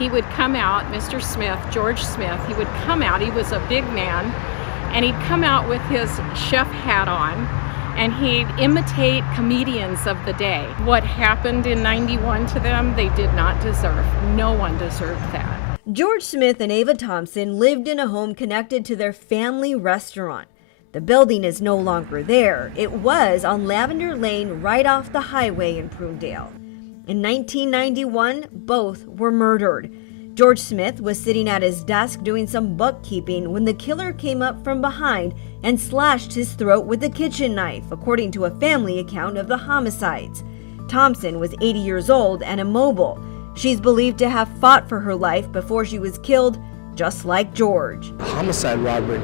he would come out, Mr. Smith, George Smith, he would come out, he was a big man, and he'd come out with his chef hat on, and he'd imitate comedians of the day. What happened in 91 to them, they did not deserve. No one deserved that. George Smith and Ava Thompson lived in a home connected to their family restaurant. The building is no longer there. It was on Lavender Lane right off the highway in Prunedale. In 1991, both were murdered. George Smith was sitting at his desk doing some bookkeeping when the killer came up from behind and slashed his throat with a kitchen knife, according to a family account of the homicides. Thompson was 80 years old and immobile. She's believed to have fought for her life before she was killed, just like George. Homicide robbery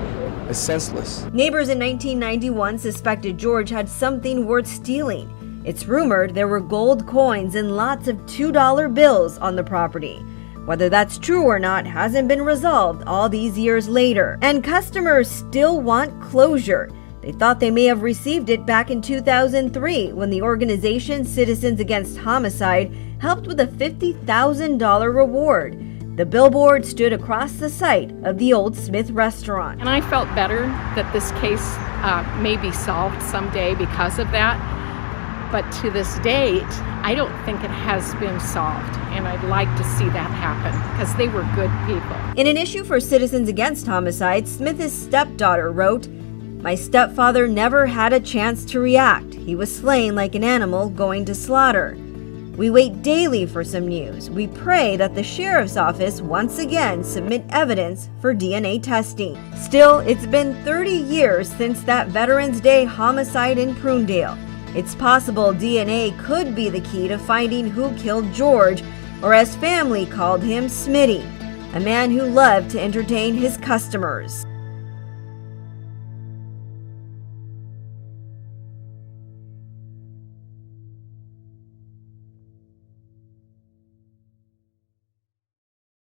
is senseless. Neighbors in 1991 suspected George had something worth stealing. It's rumored there were gold coins and lots of $2 bills on the property. Whether that's true or not hasn't been resolved all these years later. And customers still want closure. They thought they may have received it back in 2003 when the organization Citizens Against Homicide helped with a $50,000 reward. The billboard stood across the site of the old Smith restaurant. And I felt better that this case may be solved someday because of that. But to this date, I don't think it has been solved. And I'd like to see that happen because they were good people. In an issue for Citizens Against Homicide, Smith's stepdaughter wrote, "My stepfather never had a chance to react. He was slain like an animal going to slaughter. We wait daily for some news. We pray that the sheriff's office once again submit evidence for DNA testing." Still, it's been 30 years since that Veterans Day homicide in Prunedale. It's possible DNA could be the key to finding who killed George, or as family called him, Smitty, a man who loved to entertain his customers.